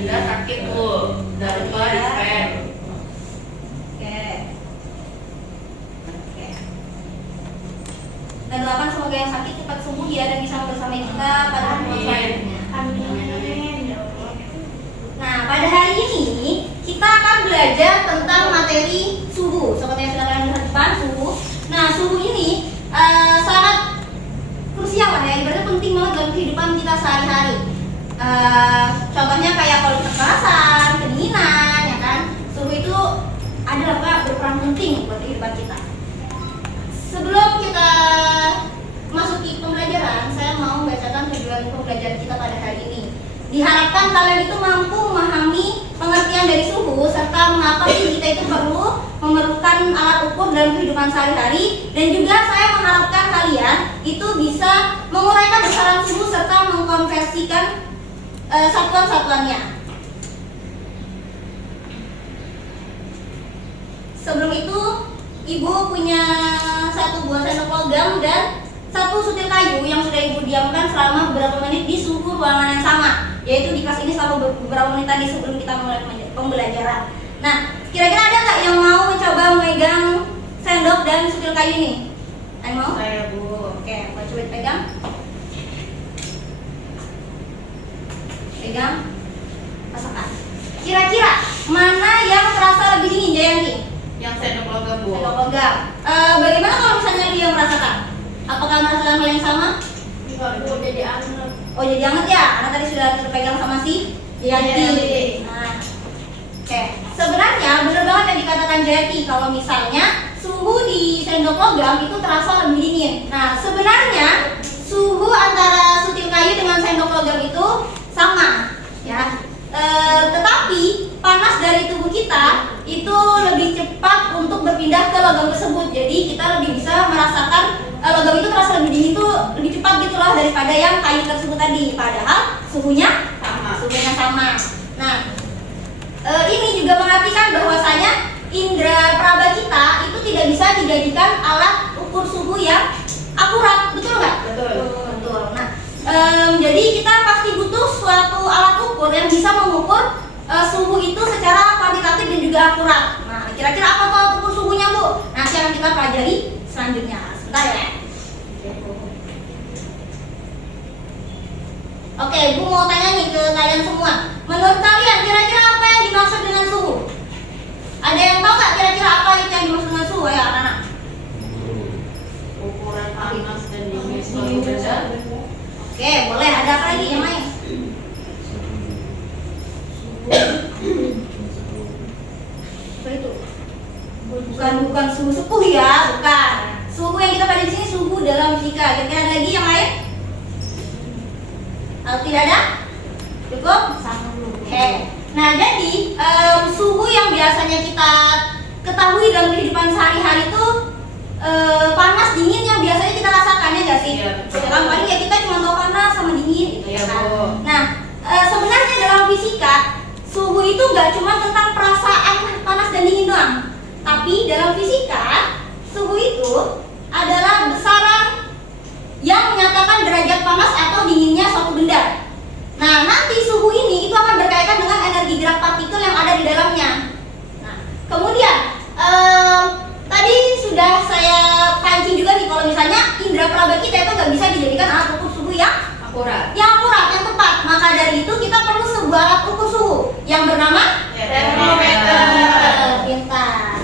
Dinda sakit tuh, udah lupa di pen. Oke. Dan doakan semoga yang sakit cepat sembuh ya dan bisa bersama kita pada hari ini. Amin. Nah, pada hari ini kita akan belajar tentang materi suhu. Seperti yang sudah kalian lihat depan, suhu. Nah, suhu ini sangat krusial lah ya, ibaratnya penting banget dalam kehidupan kita sehari-hari. Contohnya kayak kalau kekerasan, kedinginan, ya kan, suhu itu adalah berperan penting buat kehidupan kita. Sebelum kita masuki pembelajaran, saya mau membacakan tujuan pembelajaran kita pada hari ini. Diharapkan kalian itu mampu memahami pengertian dari suhu serta mengapa sih kita itu memerlukan alat ukur dalam kehidupan sehari-hari, dan juga saya mengharapkan kalian itu bisa menguraikan besaran suhu serta mengkonversikan satuan-satuannya. Sebelum itu, Ibu punya satu buah sendok logam dan satu sutil kayu yang sudah Ibu diamkan selama beberapa menit di suhu ruangan yang sama, yaitu di kelas ini selama beberapa menit tadi sebelum kita mulai pembelajaran. Nah, kira-kira ada nggak yang mau mencoba memegang sendok dan sutil kayu ini? Ada mau? Saya Bu. Oke, mau coba pegang. Pegang, rasakan. Kira-kira mana yang terasa lebih dingin, Jayanti? Yang sendok logam Bu. Sendok logam. Bagaimana kalau misalnya dia merasakan? Apakah merasakan hal yang sama? Bu, jadi anget. Oh, jadi hangat ya? Karena tadi sudah terpegang sama si Jayanti. Nah, oke. Sebenarnya benar banget yang dikatakan Jayanti, kalau misalnya suhu di sendok logam itu terasa lebih dingin. Nah, sebenarnya suhu antara sutil kayu dengan sendok logam itu sama, ya. Tetapi panas dari tubuh kita itu lebih cepat untuk berpindah ke logam tersebut. Jadi kita lebih bisa merasakan logam itu terasa lebih dingin itu lebih cepat gitu loh daripada yang kayu tersebut tadi. Padahal suhunya sama. Nah, ini juga mengartikan bahwasanya indera peraba kita itu tidak bisa dijadikan alat ukur suhu yang akurat, betul nggak? Betul. Nah, jadi kita pasti butuh suatu alat ukur yang bisa mengukur suhu itu secara kuantitatif dan juga akurat. Nah, kira-kira apa tuh alat ukur suhunya, Bu? Nanti akan kita pelajari selanjutnya. Sebentar ya. Oke, Bu mau tanya nih ke kalian semua. Menurut kalian kira-kira apa yang dimaksud dengan suhu? Ada yang tahu nggak kira-kira apa itu yang dimaksud dengan suhu ya, anak-anak? Ukuran panas dan dingin selalu beda. Oke, boleh. Ada apa lagi yang lain? Apa itu? Bukan suhu sepuh ya, bukan. Suhu yang kita pelajari di sini suhu dalam fisika. Kira-kira ada lagi yang lain? Kalau tidak ada, cukup? Oke. Nah, jadi suhu yang biasanya kita ketahui dalam kehidupan sehari-hari itu panas dingin yang biasanya kita rasakan, ya nggak sih? Iya, betul. Dalam paling ya kita cuma tahu panas sama dingin gitu Iya, kan. Bu. Nah, sebenarnya dalam fisika suhu itu nggak cuma tentang perasaan panas dan dingin doang, tapi dalam fisika suhu itu adalah besaran yang menyatakan derajat panas atau dinginnya suatu benda. Nah, nanti suhu ini itu akan berkaitan dengan energi gerak partikel yang ada di dalamnya. Nah, kemudian tadi sudah saya pancing juga nih, kalau misalnya indera peraba kita itu nggak bisa dijadikan alat ukur suhu yang Akurat. yang tepat. Maka dari itu kita perlu sebuah alat ukur suhu yang bernama Termometer. Pintar.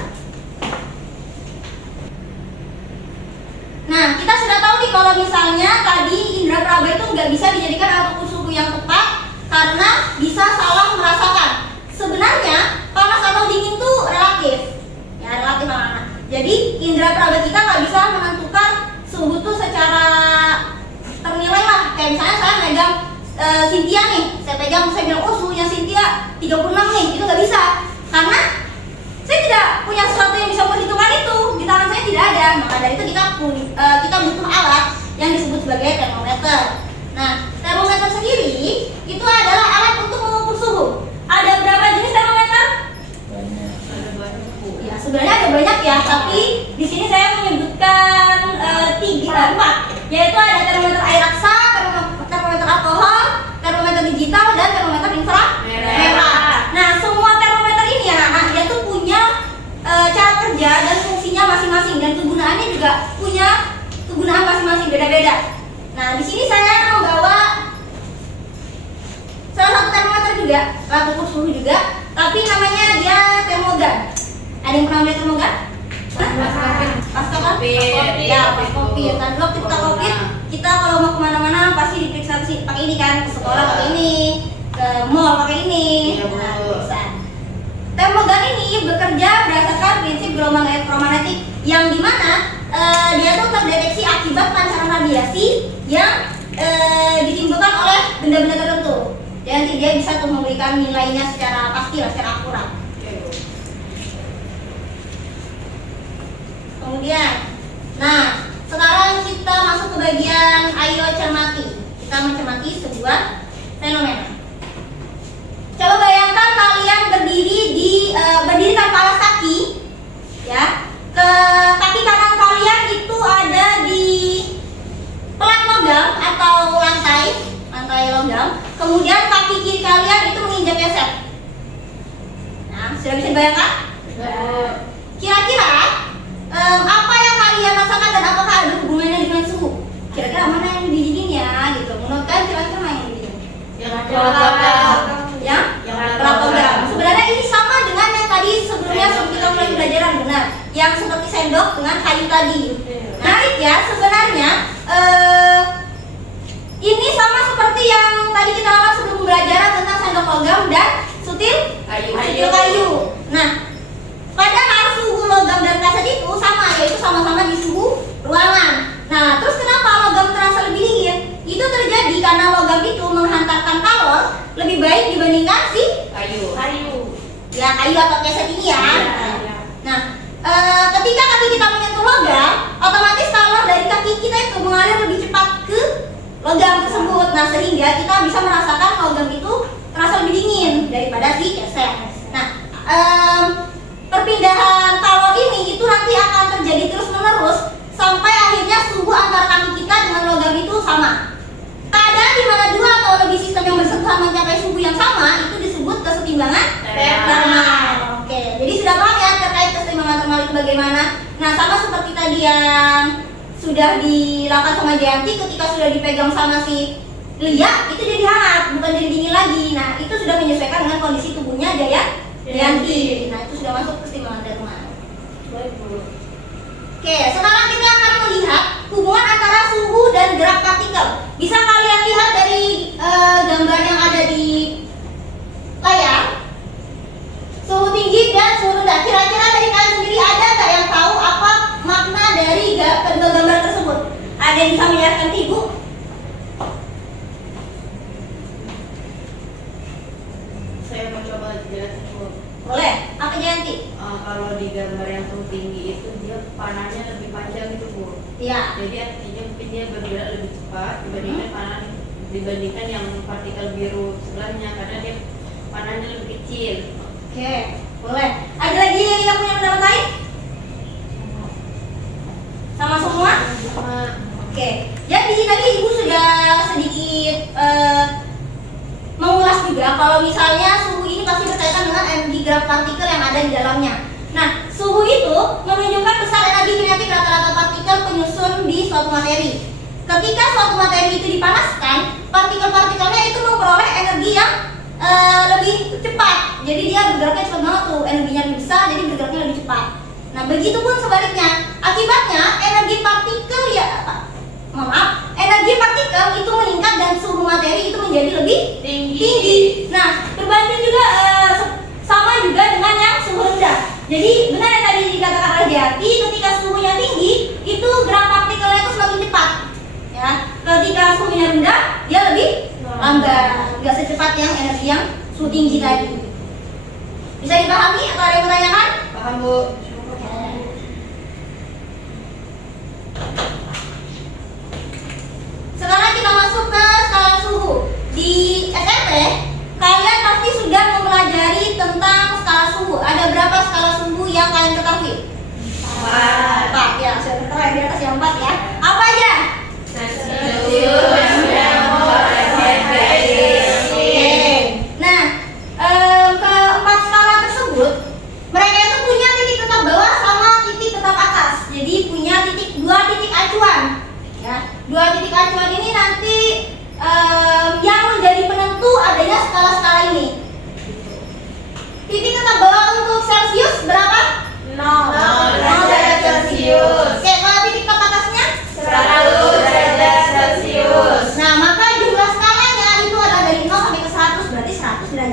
Nah, kita sudah tahu nih kalau misalnya tadi indera peraba itu nggak bisa dijadikan alat ukur suhu yang tepat karena bisa salah merasakan. Sebenarnya panas atau dingin itu relatif, ya relatif anak-anak. Jadi indera peraba kita nggak bisa menentukan suhu itu secara ternilai lah. Kayak misalnya saya megang Cynthia nih, saya bilang oh suhunya Cynthia 36 nih, itu nggak bisa karena saya tidak punya sesuatu yang bisa memperhitungkan itu, di tangan saya tidak ada. Maka dari itu kita butuh alat yang disebut sebagai termometer. Nah, termometer sendiri itu adalah alat untuk mengukur suhu. Ada berapa jenis termometer? Ya, sebenarnya ada banyak ya, tapi di sini saya menyebutkan 4, yaitu ada termometer air raksa, termometer alkohol, termometer digital, dan termometer inframerah. ukur suhu juga, tapi namanya dia termogan. Ada yang pernah lihat termogan? Pasca COVID. Ya, pas COVID. Kan waktu kita COVID, kita kalau mau kemana-mana pasti diperiksa pakai ini kan, ke sekolah pakai ini, ke mall pakai ini. Nah, diperiksa. Termogan ini bekerja berdasarkan prinsip gelombang elektromagnetik yang dimana dia tuh terdeteksi akibat pancaran radiasi yang ditimbulkan oleh benda-benda tertentu. Jadi dia bisa tuh memberikan nilainya secara pasti lah, secara akurat. Kemudian, nah sekarang kita masuk ke bagian ayo cermati. Kita mencermati sebuah fenomena. Coba bayangkan kalian berdiri tanpa alas kaki, ya. Kaki kanan kalian itu ada di pelat logam atau lantai logam. Kemudian kaki kiri kalian itu menginjak geser. Nah, sudah bisa dibayangkan? Kira-kira apa yang kalian rasakan dan apakah ada hubungannya dengan suhu? Kira-kira mana yang lebih dingin ya? Gitu. Menurut kalian kira-kira mana yang lebih dingin? Yang pelat logam. Sebenarnya ini sama dengan yang tadi sebelumnya sebelum kita mulai pelajaran, benar. Yang seperti sendok dengan kayu tadi. Menarik ya, sebenarnya ini sama seperti yang tadi kita lakukan sebelum pembelajaran tentang sendok logam dan sutil kayu. Nah, padahal suhu logam dan kaset itu sama, yaitu sama-sama di suhu ruangan. Nah, terus kenapa logam terasa lebih dingin? Itu terjadi karena logam itu menghantarkan kalor lebih baik dibandingkan si kayu. Ya, kayu atau keset ini ya. Nah, ketika kaki kita menyentuh logam, otomatis kalor dari kaki kita itu mengalir lebih cepat ke logam tersebut. Nah, sehingga kita bisa merasakan logam itu terasa lebih dingin daripada si keset. Nah, perpindahan kalor ini itu nanti akan terjadi terus-menerus sampai akhirnya suhu antara kaki kita dengan logam itu sama. Keadaan di mana dua atau lebih sistem yang bersentuhan mencapai suhu yang sama itu disebut kesetimbangan termal. Oke, jadi sudah paham ya terkait kesetimbangan termal itu bagaimana? Nah, sama seperti tadi yang sudah dilakukan sama Jayanti, ketika sudah dipegang sama si Lia itu jadi hangat, bukan jadi dingin lagi. Nah, itu sudah menyesuaikan dengan kondisi tubuhnya Jayanti. Nah, itu sudah masuk kesetimbangan termal. Oke, sekarang kita akan melihat hubungan antara suhu dan gerak partikel. Bisa kalian lihat dari gambar yang ada di layar. Suhu tinggi dan suhu rendah. Kira-kira dari kalian sendiri ada nggak yang tahu apa makna dari kedua gambar tersebut? Ada yang bisa menjelaskan Ibu? Saya mau coba jelasin. Boleh. Apa Jayanti? Kalau di gambar yang suhu tinggi itu dia panahnya lebih panjang gitu Bu. Iya. Jadi artinya mungkin dia bergerak lebih cepat dibandingkan yang partikel biru sebelahnya karena dia panahnya lebih kecil. Oke, boleh. Ada lagi yang punya pendapat lain? Sama semua? Sama. Oke. Jadi tadi Ibu sudah sedikit mengulas juga kalau misalnya suhu ini pasti berkaitan dengan energi gerak partikel yang ada di dalamnya. Nah, suhu itu menunjukkan besar energi kinetik rata-rata partikel penyusun di suatu materi. Ketika suatu materi itu dipanaskan, partikel-partikelnya itu memperoleh energi yang lebih cepat. Jadi dia bergeraknya cepat banget tuh, energinya lebih besar, jadi bergeraknya lebih cepat. Nah, begitu pun sebaliknya. Akibatnya energi partikel energi partikel itu meningkat dan suhu materi itu menjadi lebih tinggi. Nah, berbanding juga sama juga dengan yang suhu rendah. Jadi benar yang tadi dikatakan oleh Jati, ketika suhunya tinggi, itu gerak partikelnya itu semakin cepat. Ya, ketika suhunya rendah, dia lebih lambat, nggak secepat yang energi yang suhu tinggi tadi. Bisa dipahami atau ada yang menanyakan? Paham Bu. Sekarang kita masuk ke skala suhu. Di SMP, kalian pasti sudah mempelajari tentang skala suhu. Ada berapa skala suhu yang kalian ketahui? 4 ya, sudah tertera di atas yang 4 ya. Apa aja? Nah, keempat skala tersebut mereka itu punya titik tetap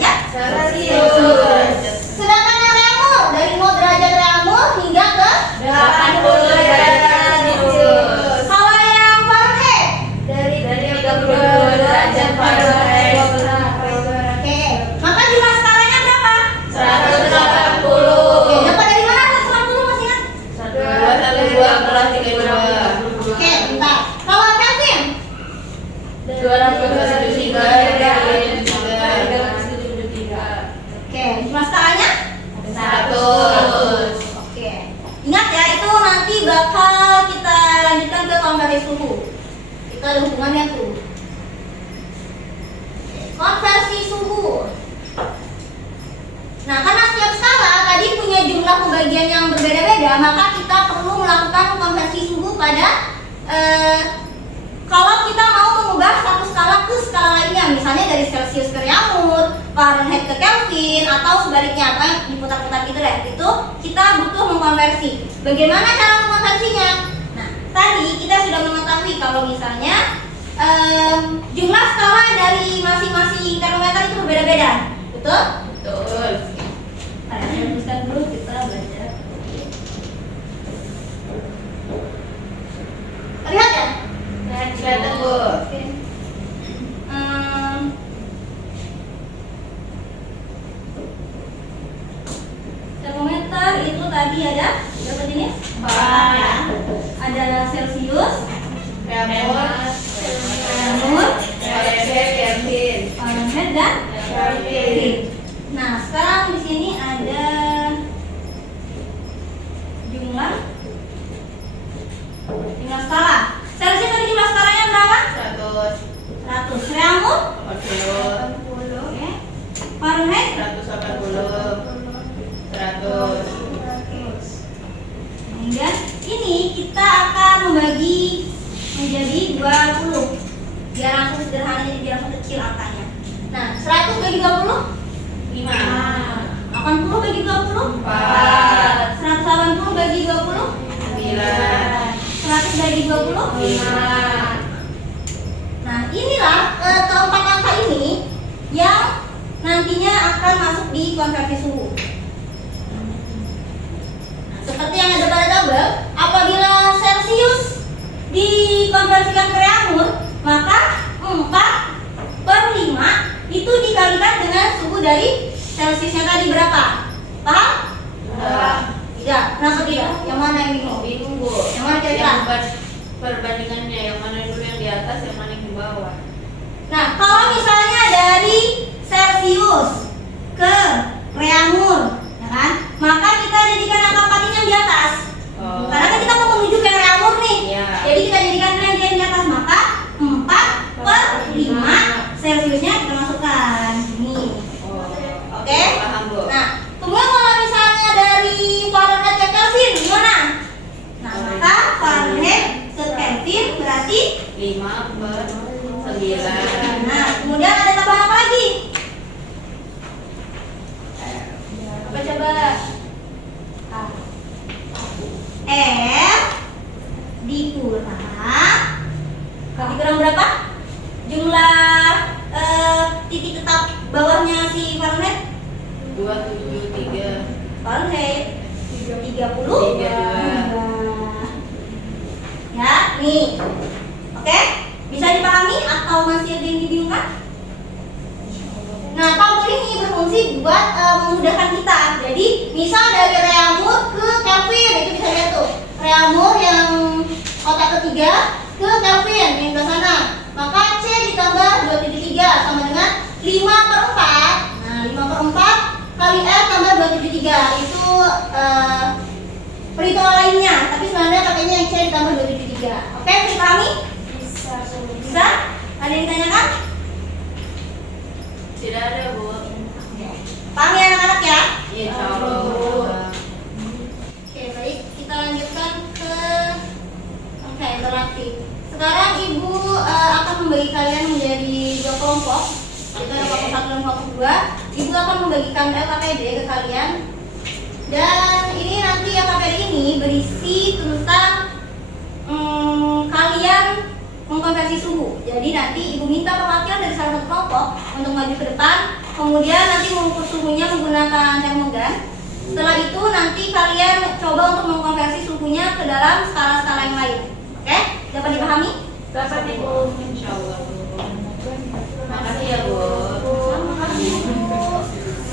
derajat Celcius. Sedangkan yang reamur dari 0 derajat reamur hingga ke 80 derajat Celcius. Kalau yang Fahrenheit Dari 32 derajat Fahrenheit. Oke, maka jumlah skalanya berapa? 180. Oke, dapat dari mana 180 masih ingat? 2 kelas 32. Oke, bentar. Kalau Kelvin 273. Oke, jumlah skalanya 100. Oke, ingat ya, itu nanti bakal kita lanjutkan ke konversi suhu. Itu ada hubungannya tuh. Oke, konversi suhu. Nah, karena setiap skala tadi punya jumlah pembagian yang berbeda-beda, maka kita perlu melakukan konversi suhu pada kalau kita mau mengubah satu skala ke skala lainnya, misalnya dari Celcius ke reamur, Fahrenheit ke Kelvin, atau sebaliknya, apa yang diputar-putar gitu deh. Itu kita butuh mengkonversi. Bagaimana cara mengkonversinya? Nah, tadi kita sudah mengetahui kalau misalnya jumlah skala dari masing-masing termometer itu berbeda-beda, betul? Betul. Saya tuliskan dulu, kita belajar. Terlihat ya? Kelihatan, Bu. Oke. Termometer itu tadi ada berapa jenis? 4. Ada Celcius, Reamur. reamur, Fahrenheit, Kelvin. Fahrenheit dan Kelvin. Nah, sekarang di sini ada jumlah skala. Celsius tadi jumlah skalanya berapa? 100. 100. Reamur? 80. Oke. Fahrenheit? 180. 100. Kemudian ini kita akan membagi menjadi 20 biar langsung sederhana, jadi biar langsung kecil angkanya. Nah, 100 bagi 20? 5. 80 bagi 20? 4. 180 bagi 20? 9. 100 bagi 20? 5. Nah, inilah keempat angka ini yang nantinya akan masuk di konversi suhu. Nah, seperti yang ada pada tabel, apabila Celcius dikonversikan ke reamur, maka 4/5 itu dikalikan dengan suhu dari Celsiusnya tadi berapa? Paham? Tidak. Kenapa tidak? Yang mana yang bingung? Bingung, Bu. Yang mana kira-kira? Yang perbandingannya yang mana dulu yang di atas, yang mana yang di bawah. Nah, kalau misalnya dari Celsius ke reamur, ya kan? Maka kita jadikan angka 4 ini yang di atas. Oh. Karena kan kita mau menuju ke reamur nih. Iya. Jadi kita jadikan dulu yang di atas, maka 4/5 Celsiusnya kita masukkan ini. Oh. Oke? Paham, Bu. Nah, kemudian kalau misalnya dari Fahrenheit ke Kelvin gimana? Nah, maka Fahrenheit ke Kelvin berarti 5/9. nah, kemudian ada tambahan apa lagi? Apa coba? F dikurang berapa? Jumlah titik tetap bawahnya si Fahrenheit? 273. Fahrenheit 30. Ya, nih. Oke? Bisa dipahami atau masih ada yang dibingungkan? Nah, tabel ini berfungsi buat memudahkan kita. Jadi, misal dari reamur ke Kelvin, itu bisa lihat tuh. Reamur yang kotak ketiga ke Kelvin yang di sana. Maka C ditambah 273 sama dengan 5/4. Nah, 5/4 kali R tambah 273 itu perhitungan lainnya, tapi sebenarnya pakainya yang C ditambah 273. Oke, dipahami? Bisa? Ada yang ditanyakan? Tidak ada, Bu. Paham ya anak-anak ya? Iya, insya Allah. Oke, baik. Kita lanjutkan ke angka interaksi. Sekarang Ibu akan membagi kalian menjadi 2 kelompok. Itu ada kelompok 1 dan kelompok 2. Ibu akan membagikan LKPD ke kalian. Dan ini nanti LKPD ini berisi tentang kalian mengkonversi suhu. Jadi nanti Ibu minta perwakilan dari salah satu kelompok untuk maju ke depan Kemudian nanti mengukur suhunya menggunakan termogan. Setelah itu nanti kalian coba untuk mengkonversi suhunya ke dalam skala-skala yang lain. Oke? Dapat dipahami? Dapat Ibu. Insya Allah. Makasih ya Bu. Makasih Bu.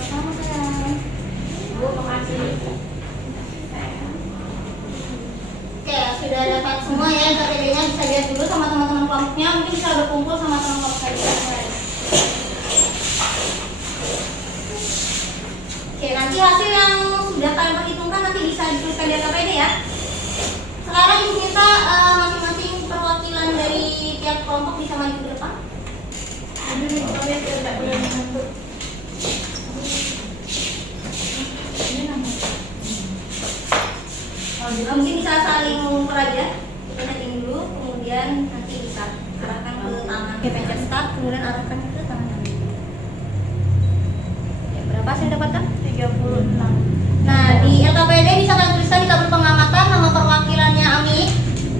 Sama-sama sayang. Bu, makasih. Oke, sudah dapat semua ya KTD-nya, bisa lihat dulu sama teman-teman kelompoknya, mungkin bisa berkumpul sama teman kelompok kalian. Oke, nanti hasil yang sudah kalian perhitungkan nanti bisa dituliskan di KTD ya. Sekarang ibu minta masing-masing perwakilan dari tiap kelompok bisa maju ke depan. Mungkin bisa saling mengukur aja. Kita setting dulu, kemudian nanti bisa arahkan ke tangan. Oke, pencet start, kemudian arahkan ke tangan. Ya, berapa sih yang dapatkan? 36. Nah, di LKPD bisa kalian tuliskan di tabel pengamatan nama perwakilannya Ami.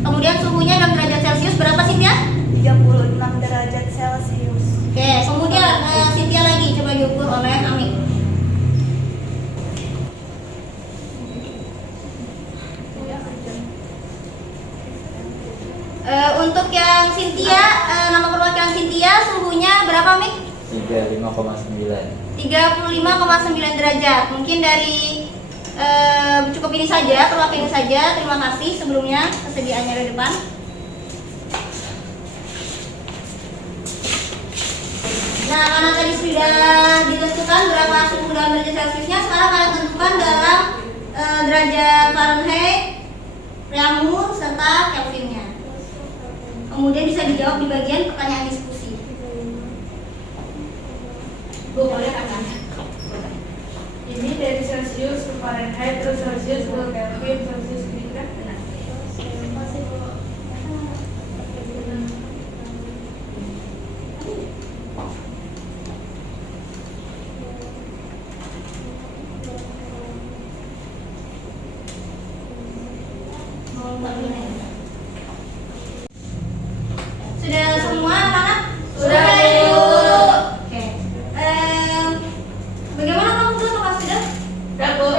Kemudian suhunya dalam derajat Celcius berapa sih ya? 36 derajat Celcius. Oke, kemudian Cynthia lagi coba diukur oleh Ami. Untuk yang Cynthia, nama perwakilan Cynthia suhunya berapa Mik? 35,9. 35,9 derajat. Mungkin dari cukup ini saja, perwakilan saja. Terima kasih sebelumnya kesediaannya di depan. Nah, karena tadi sudah ditentukan berapa suhu dalam derajat Celciusnya, sekarang kalian tentukan dalam derajat Fahrenheit, Reaumur, serta Kelvinnya. Kemudian bisa dijawab di bagian pertanyaan diskusi. Bu, boleh kan? Ini dari Celcius ke Fahrenheit, terus Celcius ke Kelvin, Celcius ke Micra. Masih Bu. Sudah semua anak-anak? Sudah, Bu. Oke. Bagaimana kamu tuh apakah sudah? Sudah, Bu.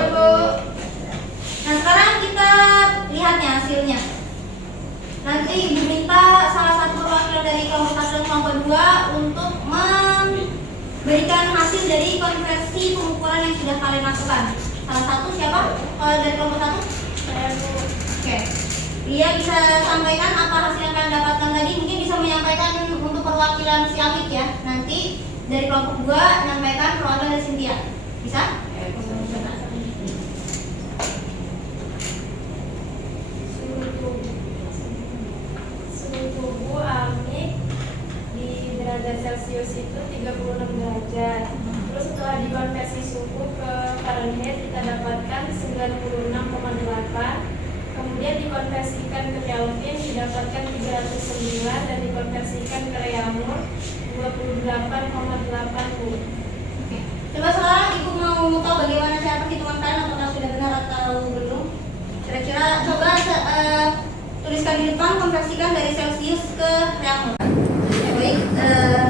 Nah, sekarang kita lihatnya hasilnya. Nanti Ibu minta salah satu perwakilan dari kelompok 1 dan kelompok 2 untuk memberikan hasil dari konversi pengukuran yang sudah kalian lakukan. Salah satu siapa? Kalau dari kelompok 1? Saya, Bu. Oke. Dia bisa sampaikan apa hasil yang kalian dapatkan tadi. Mungkin bisa menyampaikan untuk perwakilan si Amit ya. Nanti dari kelompok 2 menyampaikan perwakilan dari Cynthia. Bisa? Suhu tubuh Amit di derajat Celcius itu 36 derajat. Terus setelah dikonversi suhu ke Fahrenheit kita dapatkan 96,8. Kemudian dikonversikan ke Kelvin didapatkan 309 dan dikonversikan ke Reaumur 28,8 Bu. Oke. Coba sekarang Ibu mau tahu bagaimana cara perhitungan kalian, apakah sudah benar atau belum? Kira-kira coba tuliskan di depan, konversikan dari Celcius ke Reaumur. Baik,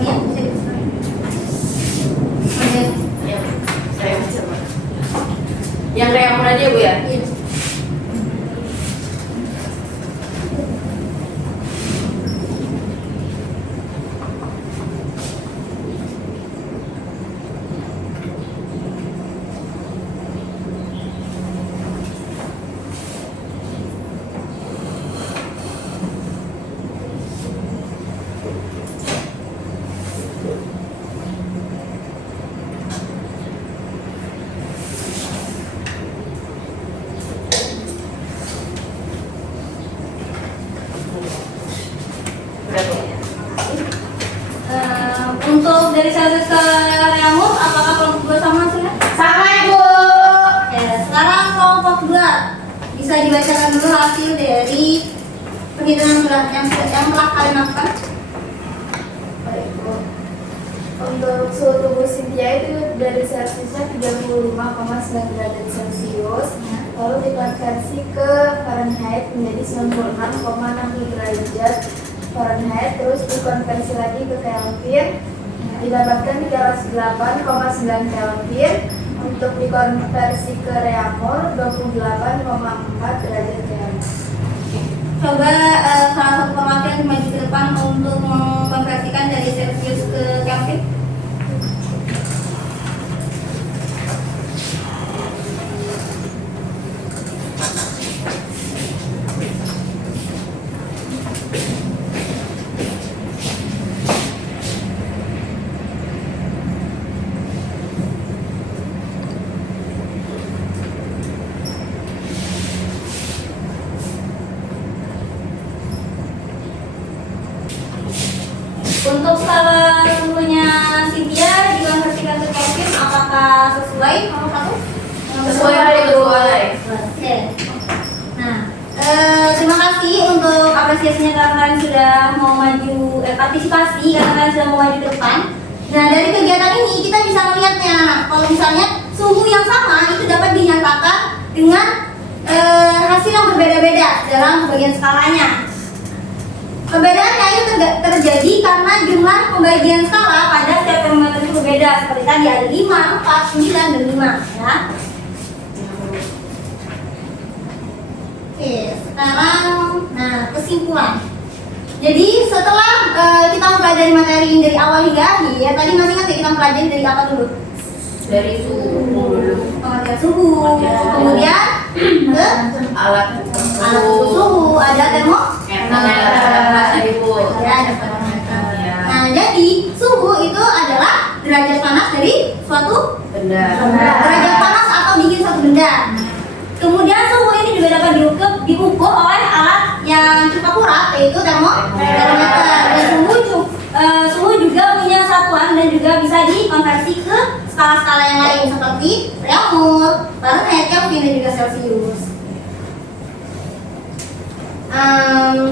ya bisa dituliskan. Oke. Ya, saya baca, Pak. Yang Reaumur aja, Bu ya? Iya. Udah, Bu. Untuk dari Celcius ke Reaumur, apakah kelompok 2 sama hasilnya? Sama, Ibu. Oke, sekarang kelompok 2 bisa dibacakan dulu hasil dari perhitungan yang telah kalian lakukan. Baik Bu. Untuk suhu tubuh Cynthia itu dari Celciusnya 35,9 derajat Celcius. Lalu dikonversi ke Fahrenheit menjadi 96,6 derajat Fahrenheit, terus dikonversi lagi ke Kelvin didapatkan 308,9 Kelvin. Untuk dikonversi ke reaktor 28,4 derajat Kelvin. Coba salah satu pemakaian maju ke depan untuk mengkonversikan dari Celsius ke Kelvin. Untuk skala suhunya Cynthia dikonversikan ke Kelvin, apakah sesuai nomor 1? Sesuai. Oke. Nah, terima kasih untuk apresiasinya karena kalian sudah mau maju partisipasi, karena kalian sudah mau maju ke depan. Nah, dari kegiatan ini kita bisa melihatnya. Kalau misalnya suhu yang sama itu dapat dinyatakan dengan hasil yang berbeda-beda dalam pembagian skalanya. Perbedaannya itu terjadi karena jumlah pembagian skala pada setiap termometer itu berbeda. Seperti tadi ada 5, 4, 9, dan 5 ya. Oke, sekarang kesimpulan. Jadi setelah kita mempelajari materi ini dari awal hingga akhir, ya tadi masih ingat ya kita mempelajari dari apa dulu? Dari suhu dulu. Pengertian suhu, kemudian ke Alat alat suhu, ada Ibu. ya, ada termometer. Nah, jadi suhu itu adalah derajat panas dari suatu Benda. derajat panas atau dingin suatu benda. Kemudian suhu ini juga dapat diukur oleh alat yang cukup akurat, yaitu termometer. Dan suhu juga punya satuan dan juga bisa dikonversi ke skala-skala yang lain seperti Reaumur, Fahrenheit, Kelvin, dan juga Celsius.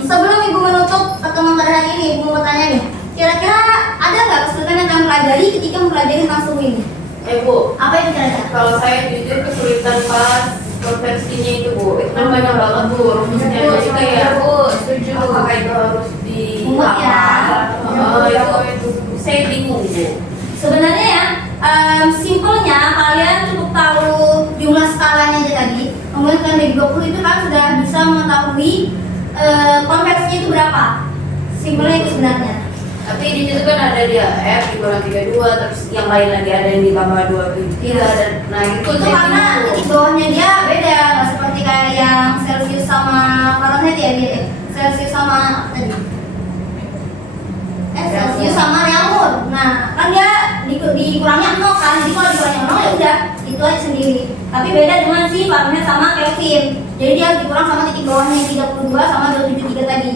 Sebelum Ibu menutup pertemuan pada hari ini, Ibu mau bertanya nih, kira-kira ada nggak kesulitan yang kalian pelajari ketika mempelajari tentang suhu ini? Bu, Apa itu kira-kira? kalau saya jujur kesulitan pas konversinya itu Bu, itu kan banyak banget Bu rumusnya. Jadi kayak setuju. apakah itu harus di Mumet ya. itu saya bingung Bu. Sebenarnya ya, simpelnya kalian cukup tahu jumlah skalanya aja tadi. Kemudian kalian dari 20 itu kan sudah bisa mengetahui konversinya itu berapa. Simpelnya itu sebenarnya. Tapi di situ kan ada dia F dikurang 32, terus yang lain lagi ada yang ditambah 2 tidak ada. Nah itu Itu saya karena bingung, Bu. titik bawahnya dia beda, nggak seperti kayak yang Celsius sama Fahrenheit ya dia. Celsius sama tadi. Celsius sama Reaumur. Nah, kan dia dikurangnya 0 kan. Jadi kalau dikurangnya 0 ya udah itu aja sendiri. Tapi beda dengan si Fahrenheit sama Kelvin. Jadi dia harus dikurang sama titik bawahnya yang 32 sama 273 tadi.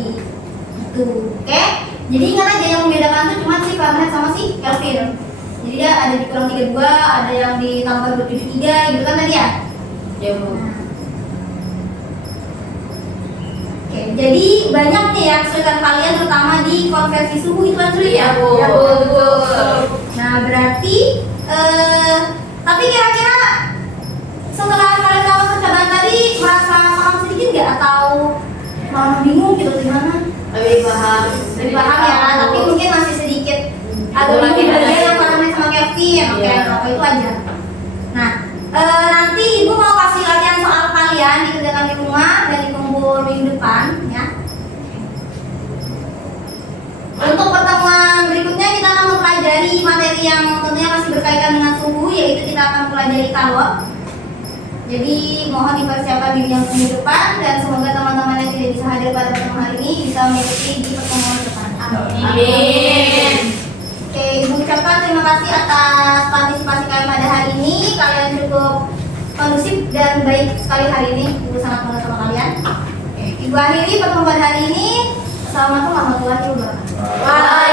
Itu. Oke? Jadi ingat aja yang membedakan itu cuma si Fahrenheit sama si Kelvin. Jadi dia ada dikurang 32, ada yang ditambah 273 gitu kan tadi ya. Ya Bu. Oke, jadi banyak nih ya kesulitan kalian terutama di konversi suhu itu kan sulit ya? Bu. Ya, betul. Nah, berarti tapi kira-kira setelah kalian tahu percobaan tadi merasa paham sedikit nggak atau malah bingung gitu gimana? Lebih paham. Lebih paham ya, tapi mungkin masih sedikit agak Lagi bingung ada bagian yang lagi. Fahrenheit sama Kelvin. Oke, Iya. apa itu aja. Nah, nanti Ibu mau kasih latihan soal kalian dikerjakan di rumah dan dikumpul minggu depan ya. Untuk pertemuan berikutnya kita akan mempelajari materi yang tentunya masih berkaitan dengan suhu, yaitu kita akan mempelajari kalor. Jadi mohon dipersiapkan diri yang minggu depan dan semoga teman-teman yang tidak bisa hadir pada pertemuan hari ini bisa mengikuti di pertemuan depan. Amin. Oke, Ibu ucapkan terima kasih atas partisipasi kalian pada hari ini. Kalian cukup kondusif dan baik sekali hari ini. Ibu sangat bangga sama kalian. Oke, Ibu akhiri pertemuan pada hari ini. Assalamualaikum warahmatullahi wabarakatuh. Waalaikumsalam.